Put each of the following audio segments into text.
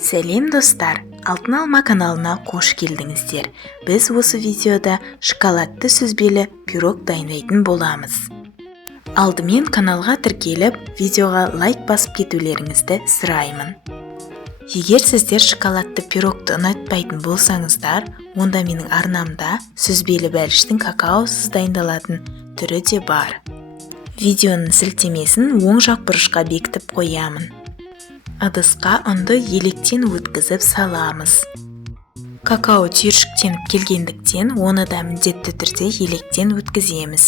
Сәлем достар, Алтын алма каналына қош келдіңіздер. Біз осы видеода шоколадты сүзбелі пирог дайындайтын боламыз. Алдымен каналға тіркеліп, видеоға лайк басып кетулеріңізді сұраймын. Егер сіздер шоколадты пирогты ұнатпайтын болсаңыздар, онда менің арнамда сүзбелі бәліштің какаосыз дайындалатын түрі де бар. Видеоның сілтемесін оң жақ бұрышқа бекітіп қоямын. Ыдысқа ұнды електен өткізіп саламыз. Какао түйіршіктеніп келгендіктен, оны да міндетті түрде електен өткіземіз.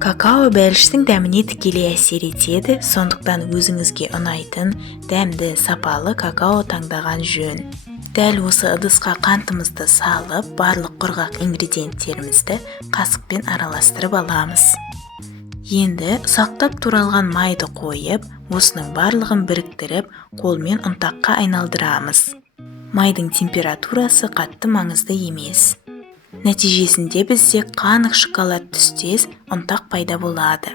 Какао бәліштің дәміне тікелей әсер етеді, сондықтан өзіңізге ұнайтын, дәмді, сапалы какао таңдаған жөн. Дәл осы ыдысқа қантымызды салып, барлық құрғақ ингредиенттерімізді қасықпен араластырып аламыз. Енді ұсақтап туралған майды қойып, осының барлығын біріктіріп, қолмен ұнтаққа айналдырамыз. Майдың температурасы қатты маңызды емес. Нәтижесінде бізде қанық шоколад түстес ұнтақ пайда болады.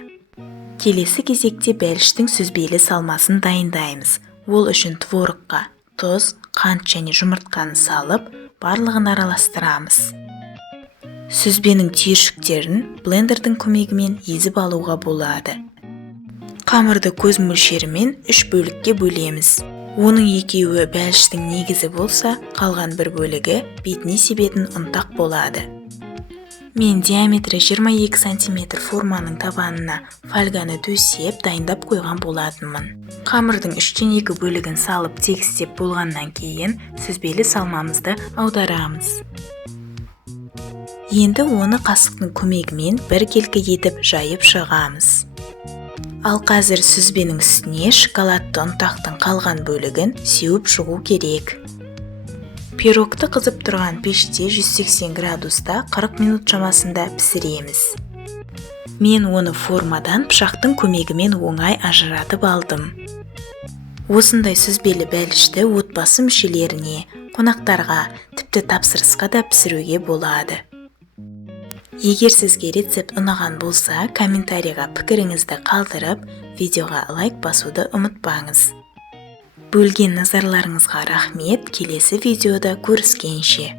Келесі кезекте бәліштің сүзбелі салмасын дайындаймыз. Ол үшін творогқа тұз, қант және жұмыртқаны салып, барлығын араластырамыз. Сүзбенің түйіршіктерін блендердің көмегімен езіп алуға болады. Қамырды көз мөлшерімен 3 бөлікке бөлеміз. Оның екеуі бәліштің негізі болса, қалған бір бөлігі бетіне себетін ұнтақ болады. Мен диаметрі 22 см форманың табанына фольганы төсеп дайындап қойған болатынмын. Қамырдың 3/2 бөлігін салып тегістеп болғаннан кейін сүзбелі салмамызды аударамыз. Енді оны қасықтың көмегімен біркелкі етіп жайып шығамыз. Ал қазір сүзбенің үстіне шоколадты ұнтақтың қалған бөлігін сеуіп шығу керек. Пирогты қызып тұрған пеште 180 градуста 40 минут шамасында пісіреміз. Мен оны формадан пышақтың көмегімен оңай ажыратып алдым. Осындай сүзбелі бәлішті отбасы мүшелеріне, қонақтарға, тіпті тапсырысқа да пісіруге болады. Егер сізге рецепт ұнаған болса, комментарийға пікіріңізді қалдырып, видеоға лайк басуды ұмытпаңыз. Бөлген назарларыңызға рахмет, келесі видеода көріскенше.